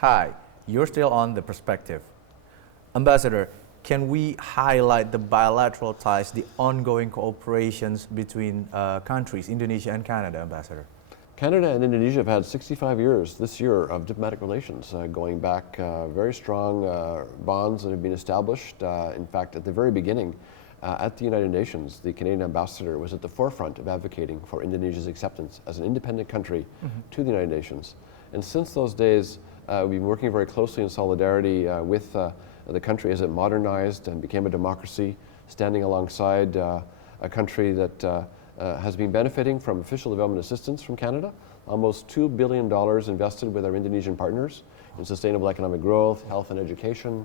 Hi, you're still on The Perspective. Ambassador, can we highlight the bilateral ties, the ongoing cooperations between countries, Indonesia and Canada, Ambassador? Canada and Indonesia have had 65 years this year of diplomatic relations, going back very strong bonds that have been established. In fact, at the very beginning, at the United Nations, the Canadian ambassador was at the forefront of advocating for Indonesia's acceptance as an independent country to the United Nations. And since those days, we've been working very closely in solidarity with the country as it modernized and became a democracy, standing alongside a country that has been benefiting from official development assistance from Canada, almost $2 billion invested with our Indonesian partners in sustainable economic growth, health and education,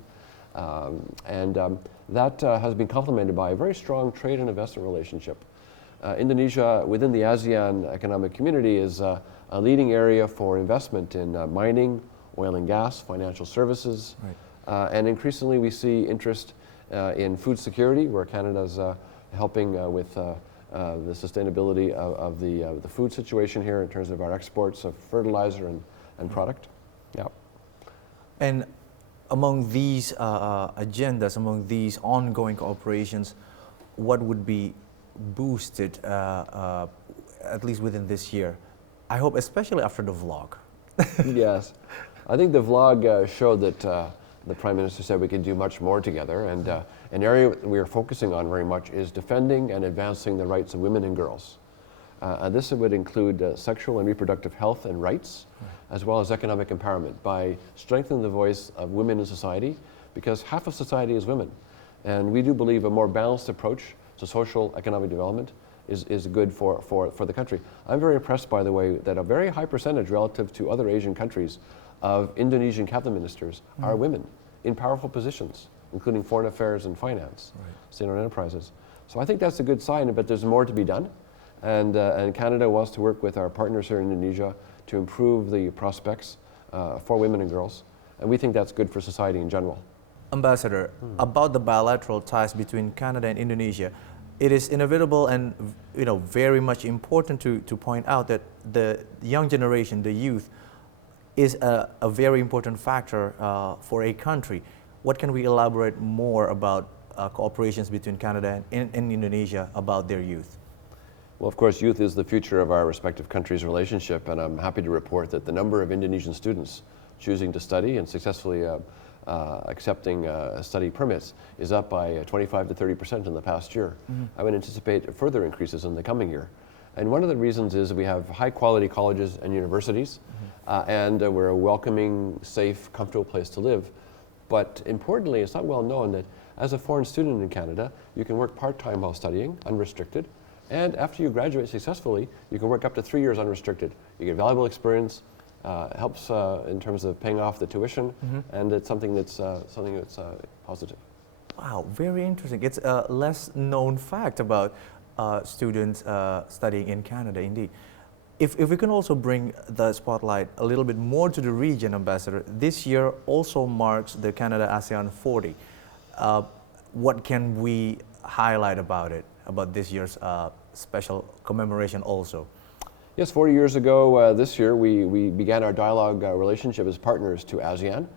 that has been complemented by a very strong trade and investment relationship. Indonesia, within the ASEAN economic community, is a leading area for investment in mining, oil and gas, financial services, and increasingly we see interest in food security, where Canada's helping with the sustainability of the food situation here in terms of our exports of fertilizer and product. Yeah. And among these agendas, among these ongoing cooperations, what would be boosted, at least within this year? I hope especially after the vlog. Yes. I think the vlog showed that the Prime Minister said we could do much more together, and an area we are focusing on very much is defending and advancing the rights of women and girls. This would include sexual and reproductive health and rights, as well as economic empowerment by strengthening the voice of women in society, because half of society is women. And we do believe a more balanced approach to social economic development is good for the country. I'm very impressed, by the way, that a very high percentage relative to other Asian countries of Indonesian cabinet ministers are women in powerful positions, including foreign affairs and finance, state-owned enterprises. So I think that's a good sign, but there's more to be done. And Canada wants to work with our partners here in Indonesia to improve the prospects for women and girls. And we think that's good for society in general. Ambassador, about the bilateral ties between Canada and Indonesia, it is inevitable and very much important to point out that the young generation, the youth, is a very important factor for a country. What can we elaborate more about cooperations between Canada and Indonesia about their youth? Well, of course, youth is the future of our respective countries' relationship, and I'm happy to report that the number of Indonesian students choosing to study and successfully accepting study permits is up by 25 to 30% in the past year. I would anticipate further increases in the coming year. And one of the reasons is we have high-quality colleges and universities, and we're a welcoming, safe, comfortable place to live. But importantly, it's not well known that as a foreign student in Canada, you can work part-time while studying, unrestricted. And after you graduate successfully, you can work up to 3 years unrestricted. You get valuable experience, helps in terms of paying off the tuition, and it's something that's positive. Wow, very interesting. It's a less known fact about students studying in Canada, indeed. If we can also bring the spotlight a little bit more to the region, Ambassador, this year also marks the Canada-ASEAN 40. What can we highlight about it, about this year's special commemoration also? Yes, 40 years ago this year, we began our dialogue relationship as partners to ASEAN.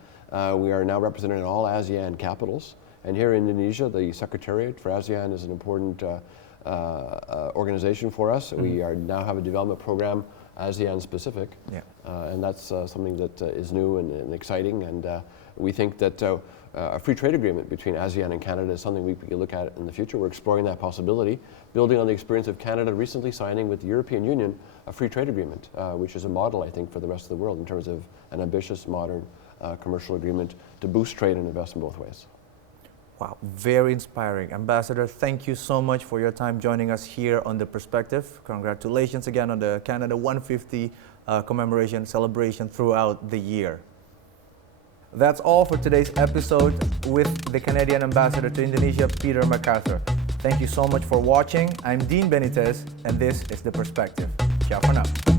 We are now represented in all ASEAN capitals. And here in Indonesia, the Secretariat for ASEAN is an important organization for us. We now have a development program, ASEAN specific, and that's something that is new and exciting. And we think that a free trade agreement between ASEAN and Canada is something we can look at in the future. We're exploring that possibility, building on the experience of Canada recently signing with the European Union a free trade agreement, which is a model, I think, for the rest of the world in terms of an ambitious, modern commercial agreement to boost trade and investment both ways. Wow, very inspiring. Ambassador, thank you so much for your time joining us here on The Perspective. Congratulations again on the Canada 150 commemoration celebration throughout the year. That's all for today's episode with the Canadian Ambassador to Indonesia, Peter MacArthur. Thank you so much for watching. I'm Dean Benitez, and this is The Perspective. Ciao for now.